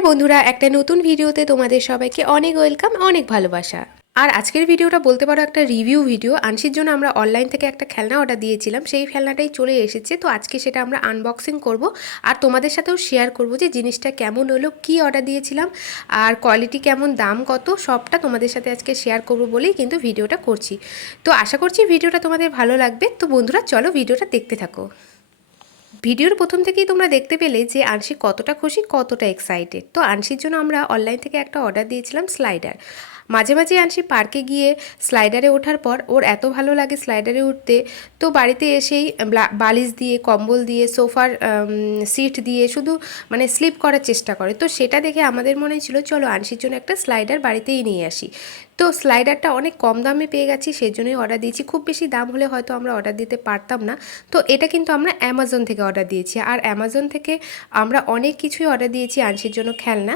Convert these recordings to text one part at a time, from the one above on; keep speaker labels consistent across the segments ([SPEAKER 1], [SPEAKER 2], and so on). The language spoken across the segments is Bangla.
[SPEAKER 1] হ্যালো বন্ধুরা, একটা নতুন ভিডিওতে তোমাদের সবাইকে অনেক ওয়েলকাম, অনেক ভালোবাসা। আর আজকের ভিডিওটা বলতে পারো একটা রিভিউ ভিডিও। আনসির জন্য আমরা অনলাইন থেকে একটা খেলনা অর্ডার দিয়েছিলাম, সেই খেলনাটাই চলে এসেছে। তো আজকে সেটা আমরা আনবক্সিং করব আর তোমাদের সাথেও শেয়ার করব যে জিনিসটা কেমন হলো, কি অর্ডার দিয়েছিলাম আর কোয়ালিটি কেমন, দাম কত, সবটা তোমাদের সাথে আজকে শেয়ার করব বলেই কিন্তু ভিডিওটা করছি। তো আশা করছি ভিডিওটা তোমাদের ভালো লাগবে। তো বন্ধুরা, চলো ভিডিওটা দেখতে থাকো। ভিডিওর প্রথম থেকেই তোমরা দেখতে পেলে যে আনসি কতটা খুশি, কতটা এক্সাইটেড তো আনসির জন্য আমরা অনলাইন থেকে একটা অর্ডার দিয়েছিলাম স্লাইডার মাঝে মাঝে আনসি পার্কে গিয়ে স্লাইডারে ওঠার পর ওর এত ভালো লাগে স্লাইডারে উঠতে। তো বাড়িতে এসেই বালিশ দিয়ে, কম্বল দিয়ে, সোফার সিট দিয়ে শুধু মানে স্লিপ করার চেষ্টা করে। তো সেটা দেখে আমাদের মনে ছিল চলো আনসির জন্য একটা স্লাইডার বাড়িতেই নিয়ে আসি। তো স্লাইডারটা অনেক কম দামে পেয়ে গেছি সেই জন্যই অর্ডার দিয়েছি। খুব বেশি দাম হলে হয়তো আমরা অর্ডার দিতে পারতাম না। তো এটা কিন্তু আমরা অ্যামাজন থেকে অর্ডার দিয়েছি। আর অ্যামাজন থেকে আমরা অনেক কিছুই অর্ডার দিয়েছি আনসির জন্য খেলনা।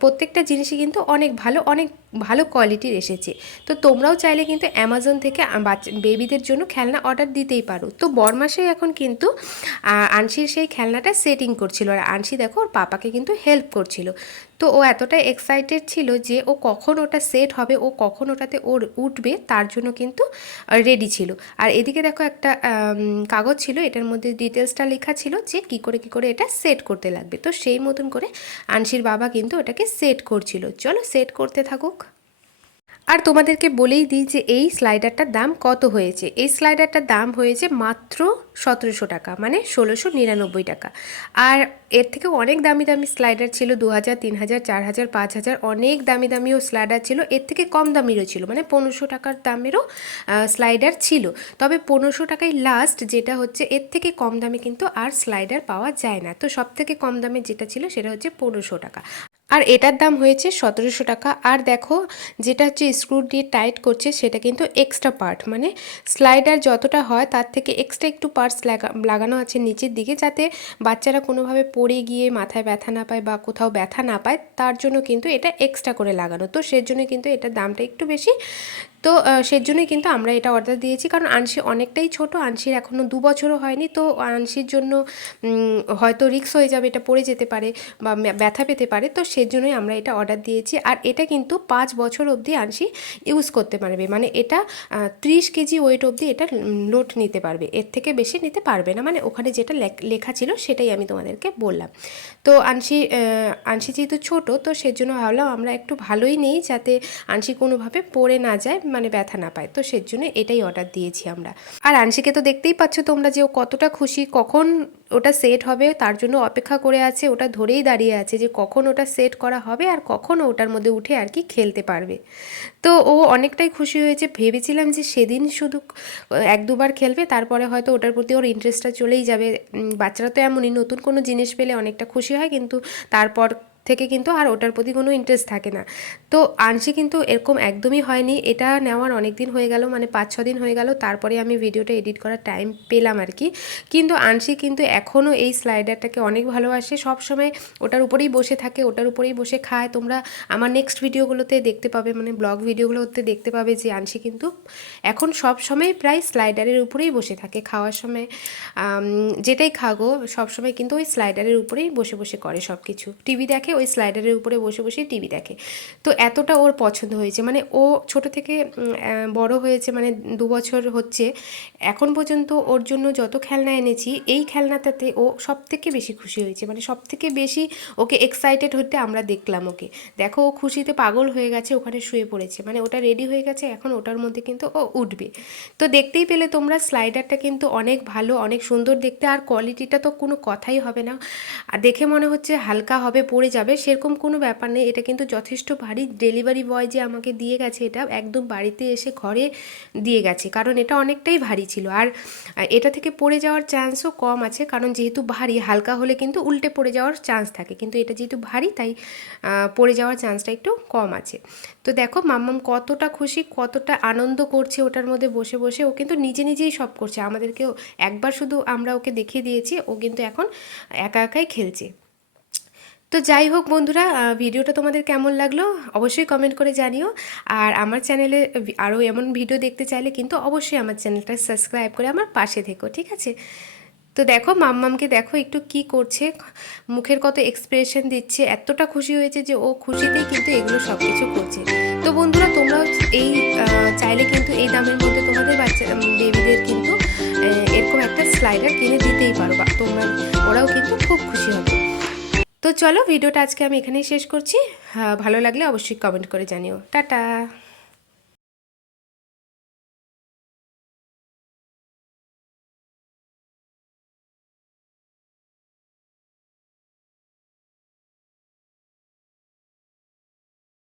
[SPEAKER 1] প্রত্যেকটা জিনিসই কিন্তু অনেক ভালো, অনেক ভালো কোয়ালিটির এসেছে। তো তোমরাও চাইলে কিন্তু অ্যামাজন থেকে বাচ্চা বেবিদের জন্য খেলনা অর্ডার দিতেই পারো। তো বরমাসে এখন কিন্তু আনসির সেই খেলনাটা সেটিং করছিল। আর আনসি দেখো, ওর পাপাকে কিন্তু হেল্প করছিল। তো ও এতটা এক্সাইটেড ছিল যে ও কখন ওটা সেট হবে, ও কখন ওটাতে ওর উঠবে তার জন্য কিন্তু রেডি ছিল। আর এদিকে দেখো একটা কাগজ ছিল, এটার মধ্যে ডিটেলসটা লেখা ছিল যে কি করে কি করে এটা সেট করতে লাগবে। তো সেই মতন করে আনসির বাবা কিন্তু ওটাকে সেট করছিল। চলো সেট করতে থাকুক। আর তোমাদেরকে বলেই দিই যে এই স্লাইডারটার দাম কত হয়েছে? এই স্লাইডারটার দাম হয়েছে মাত্র সতেরোশো টাকা মানে ষোলোশো নিরানব্বই টাকা। আর এর থেকে অনেক দামি দামি স্লাইডার ছিল, দু হাজার, তিন হাজার, চার হাজার, পাঁচ হাজার, অনেক দামি দামিও স্লাইডার ছিল। এর থেকে কম দামিরও ছিল মানে পনেরোশো টাকার দামেরও স্লাইডার ছিল। তবে পনেরোশো টাকাই লাস্ট যেটা হচ্ছে, এর থেকে কম দামে কিন্তু আর স্লাইডার পাওয়া যায় না। তো সব থেকে কম দামে যেটা ছিল, সেটা হচ্ছে পনেরোশো টাকা। আর এটার দাম হয়েছে সতেরোশো টাকা। আর দেখো, যেটা হচ্ছে স্ক্রু দিয়ে টাইট করছে, সেটা কিন্তু এক্সট্রা পার্ট মানে স্লাইডার যতটা হয়, তার থেকে এক্সট্রা একটু পার্টস লাগানো আছে নিচের দিকে, যাতে বাচ্চারা কোনোভাবে পড়ে গিয়ে মাথায় ব্যথা না পায় বা কোথাও ব্যথা না পায়, তার জন্য কিন্তু এটা এক্সট্রা করে লাগানো। তো সেজন্য কিন্তু এটার দামটা একটু বেশি। তো সেজন্যই কিন্তু আমরা এটা অর্ডার দিয়েছি। কারণ আনসি অনেকটাই ছোট, আনসির এখনও দু বছরও হয়নি। তো, আনসির জন্য হয়তো রিক্স হয়ে যাবে, এটা পড়ে যেতে পারে বা ব্যথা পেতে পারে। তো, সেজন্যই আমরা এটা অর্ডার দিয়েছি। আর এটা কিন্তু পাঁচ বছর অবধি আনসি ইউজ করতে পারবে। মানে এটা ত্রিশ কেজি ওয়েট অবধি এটা লোড নিতে পারবে। এর থেকে বেশি নিতে পারবে না। মানে ওখানে যেটা লেখা ছিল, সেটাই আমি তোমাদেরকে বললাম। তো, আনসি আনসি যেহেতু ছোট, তো সেজন্য ভাবলাম আমরা একটু ভালোই নেই, যাতে আনসি কোনোভাবে পড়ে না যায়। মানে ব্যথা না পায়। তো সেজন্য এটাই অর্ডার দিয়েছি আমরা। আর আনসিকে তো দেখতেই পাচ্ছ তোমরা যে ও কতটা খুশি, কখন ওটা সেট হবে, তার জন্য অপেক্ষা করে আছে, ওটা ধরেই দাঁড়িয়ে আছে যে কখন ওটা সেট করা হবে আর কখন ওটার মধ্যে উঠে আর কি খেলতে পারবে। তো ও অনেকটাই খুশি হয়েছে, ভেবেছিলাম যে সেদিন শুধু এক দুবার খেলবে, তারপরে হয়তো ওটার প্রতি ওর ইন্টারেস্টটা চলেই যাবে। বাচ্চারা তো এমনই, নতুন কোনো জিনিস পেলে অনেকটা খুশি হয়, কিন্তু তারপর থেকে কিন্তু আর ওটার প্রতি কোনো ইন্টারেস্ট থাকে না। তো আনসি কিন্তু এরকম একদমই হয়নি। এটা নেওয়ার অনেক দিন হয়ে গেল মানে পাঁচ ছ দিন হয়ে গেল। তারপরে আমি ভিডিওটা এডিট করার টাইম পেলাম আর কি। কিন্তু আনসি কিন্তু এখনও এই স্লাইডারটাকে অনেক ভালোবাসে। সব সময় ওটার উপরেই বসে থাকে, ওটার উপরেই বসে খায়। তোমরা আমার নেক্সট ভিডিওগুলোতে দেখতে পাবে মানে ব্লগ ভিডিওগুলোতে দেখতে পাবে যে আনসি কিন্তু এখন সব সময় প্রায় স্লাইডারের উপরেই বসে থাকে। খাওয়ার সময় যেটাই খাগো সব সময় কিন্তু ওই স্লাইডারের উপরেই বসে বসে করে সব কিছু টিভি দেখে ওই স্লাইডারের উপরে বসে বসে টিভি দেখে। তো এতটা ওর পছন্দ হয়েছে। মানে ও ছোট থেকে বড় হয়েছে মানে দু বছর হচ্ছে। এখন পর্যন্ত ওর জন্য যত খেলনা এনেছি, এই খেলনাটাতে ও সব থেকে বেশি খুশি হয়েছে। মানে সব থেকে বেশি ওকে এক্সাইটেড হতে আমরা দেখলাম ওকে। দেখো, ও খুশিতে পাগল হয়ে গেছে, ওখানে শুয়ে পড়েছে। মানে ওটা রেডি হয়ে গেছে, এখন ওটার মধ্যে কিন্তু ও উঠবে। তো দেখতেই পেলে তোমরা স্লাইডারটা কিন্তু অনেক ভালো, অনেক সুন্দর দেখতে। আর কোয়ালিটিটা তো কোনো কথাই হবে না। আর দেখে মনে হচ্ছে হালকা হবে, পড়ে যাবে। সেরকম কোনো ব্যাপার নেই। এটা কিন্তু যথেষ্ট ভারী। ডেলিভারি বয় যে আমাকে দিয়ে গেছে, এটা একদম বাড়িতে এসে ঘরে দিয়ে গেছে। কারণ এটা অনেকটাই ভারী ছিল। আর এটা থেকে পড়ে যাওয়ার চান্সও কম আছে। কারণ যেহেতু ভারী, হালকা হলে কিন্তু উল্টে পড়ে যাওয়ার চান্স থাকে। কিন্তু এটা যেহেতু ভারী, তাই পড়ে যাওয়ার চান্সটা একটু কম আছে। তো দেখো, মাম্মাম কতটা খুশি, কতটা আনন্দ করছে ওটার মধ্যে বসে বসে। ও কিন্তু নিজে নিজেই সব করছে। আমাদেরকেও একবার শুধু আমরা ওকে দেখিয়ে দিয়েছি। ও কিন্তু এখন একা একাই খেলছে। তো যাই হোক বন্ধুরা ভিডিওটা তোমাদের কেমন লাগল অবশ্যই কমেন্ট করে জানিও। আর আমার চ্যানেলে আরও এমন ভিডিও দেখতে চাইলে কিন্তু অবশ্যই আমার চ্যানেলটা সাবস্ক্রাইব করে আমার পাশে থেকো, ঠিক আছে? তো দেখো, মাম্মামকে দেখো একটু কি করছে, মুখের কত এক্সপ্রেশন দিচ্ছে, এতটা খুশি হয়েছে যে ও খুশিতেই কিন্তু এগুলো সব কিছু করছে। তো বন্ধুরা, তোমরাও এই চাইলে কিন্তু এই দামের মধ্যে তোমাদের বাচ্চা বেবিদের কিন্তু এরকম একটা স্লাইডার কিনে দিতেই পারো বা তোমরা, ওরাও কিন্তু খুব খুশি হবে। তো চলো ভিডিওটা আজকে আমি এখানেই শেষ করছি। হ্যাঁ, ভালো লাগলে অবশ্যই কমেন্ট করে জানিও। টাটা!